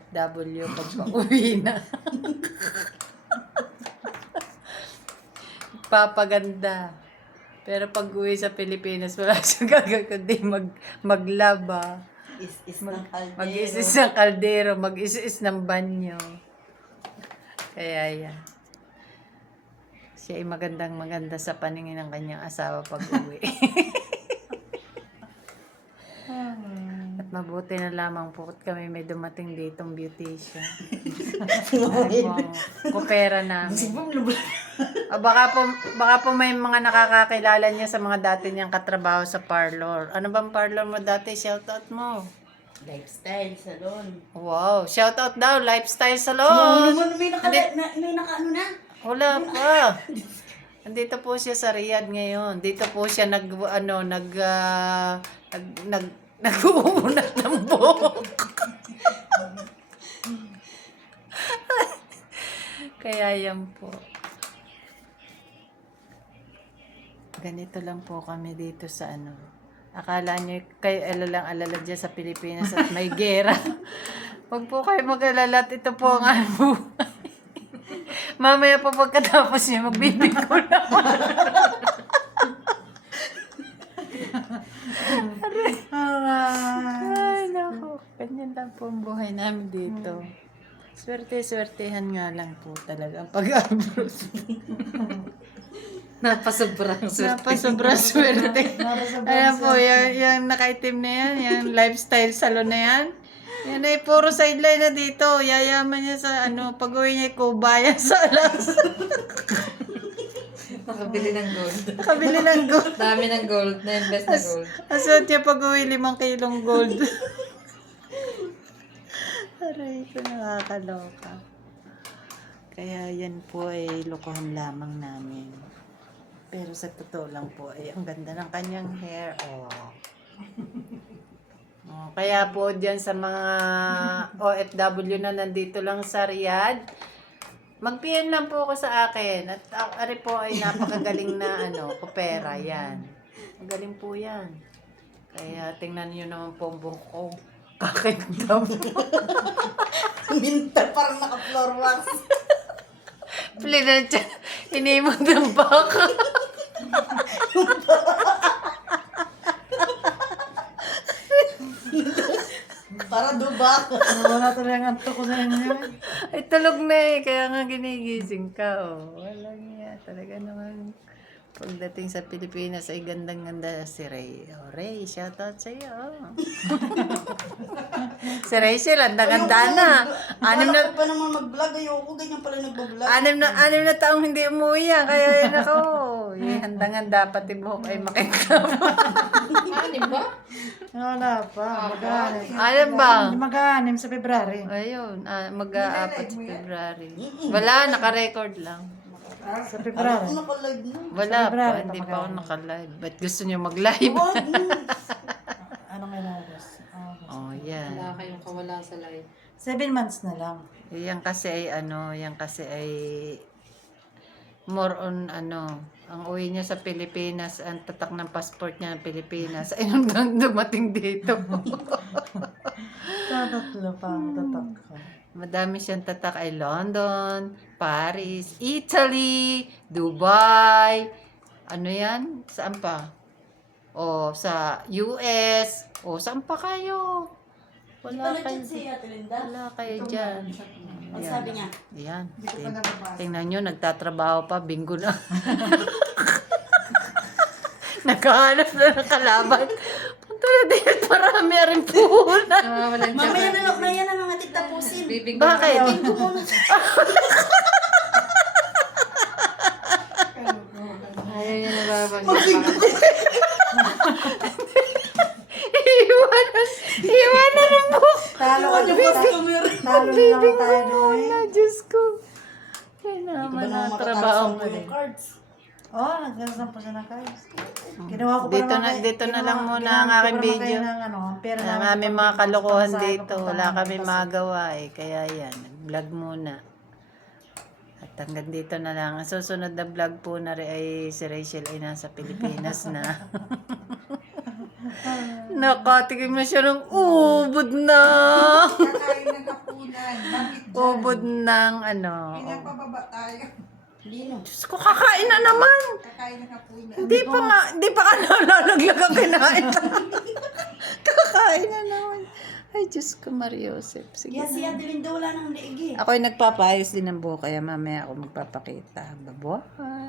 OFW pag pauwi na. Papaganda. Pero pag uwi sa Pilipinas, wala siyang gagawin kundi maglaba. Is ng kaldero. Mag-isis ng kaldero, mag-isis ng banyo. Kaya yan. Siya ay magandang-maganda sa paningin ng kanyang asawa pag uwi. At mabuti na lamang po at kami may dumating ditong beautician. Ay po, kupera namin. Baka po may mga nakakakilala niya sa mga dati niyang katrabaho sa parlor. Ano bang parlor mo dati? Shoutout mo. Lifestyle salon. Wow, shoutout daw, Lifestyle Oo Salon. naman, may naka-ano na. Wala pa. Nandito po siya sa Riyadh ngayon. Dito po siya nag-uunat ng buhok. Kaya yan po. Ganito lang po kami dito sa Akala nyo kayo alala dyan sa Pilipinas at may gera. Huwag po kayo mag-alala at ito po ang buhay. Mamaya po pagkatapos niya, magbibigo na. Ay, naku. Ganyan lang po ang buhay namin dito. Swerte-swertehan nga lang po talaga ang pag-abroad. Napasobrang swerte. Napasobra swerte. Ayan po, yung nakaitim na yan, yung Lifestyle Salon na yan. Yan ay puro sideline na dito. Yayaman niya sa pag-uwi niya kubayan sa alas. Nakabili ng gold. Nakabili ng gold. Dami ng gold. Na-invest na gold. Asot niya pag-uwi 5 kilong gold. Aray ko, nakakaloka. Kaya yan po ay lokohan lamang namin. Pero sa totoo lang po, ay ang ganda ng kanyang hair. Kaya po dyan sa mga OFW na nandito lang sa Riyadh, mag-PM lang po ako sa akin. At ari po ay napakagaling na kupera. Yan. Magaling po yan. Kaya tingnan niyo naman po ang buhok ko. Kakaganda po. Minta parang naka-floor wax. Pilihan siya. Inimod ng baka. Para dubak. Wala talaga ang antok ko sa inyo. Ay, tulog na Kaya nga ginigising ka, Wala niya. Talaga naman. Pagdating sa Pilipinas ay gandang-ganda si Ray. Ray, shoutout sa iyo. Si Rachel, ganda-ganda na. Anim na, Balak ko pa naman mag-vlog. Ayoko, ganyan pala nag-vlog. anim na taong hindi umuwi yan. Kaya yun ako. Handang-handa pati buhok ay makikama. Ano ba? Wala pa. Mag-aanim. Alam ba? Mag-aanim sa February. Ayun, mag-aapat sa February. Wala, naka-record lang. Sa Ako February. naka-live na. Wala pa, February hindi pa pa ako mag-aaral. naka-live. Ba't gusto niyo mag-live? Ano ngayon August? Oh, yan. Wala kayong kawala sa live. 7 months na lang. Yan kasi ay more on ang uwi niya sa Pilipinas, ang tatak ng passport niya ng Pilipinas, ay nung dumating dito. Tatlo pa ang tatak ko. Madami siyang tatak ay London, Paris, Italy, Dubai, yan? Saan pa? Sa US, saan pa kayo? Wala Wala kayo. si Ate Linda. Wala kayo dyan. Ang sabi niya. Yan. Tingnan nyo, nagtatrabaho pa, bingo na. Naghahanap na ng kalaban. Punta na din, marami rin puhunan. Walang Mamaya na lang, maya na mga titapusin. Bibig Bakit? Tingko muna. Ayaw niya nababag. Iwanan ng buhok. Talo ka Yung customer. Talo na lang tayo doon. Wala, Diyos ko. Kaya Hindi ko naman ba naman na trabaho mo makakasampo rin. yung cards? Nagsasampo siya na kayo. Ginawa ko pa Dito naman na- kayo- dito na ginawa- lang muna ginawa ang ko pa aking naman kayo video. ng pera Ang namin aming sa mga kalokohan pamasahe, dito. Wala pupuntahan kami kasi. magawa Kaya yan, vlog muna. At hanggang dito na lang. Ang susunod na vlog po na rin ay si Rachel ay nasa Pilipinas na. Nakatikim na siya ng ubod na. Kakain ng kapunan. Bakit dyan? ubod ng ano. Pinapababa tayo. Lino. Diyos ko, kakain na naman. Kakain na ka po niya. Hindi pa ka nalalaglag ang kinain. Kakain na naman. Ay, Diyos ko, Mariosep. Sige Kaya si na. Ate Linda wala nang liig eh. Ako ay nagpapayos din ng buhok, kaya mamaya ako magpapakita. Babuhay.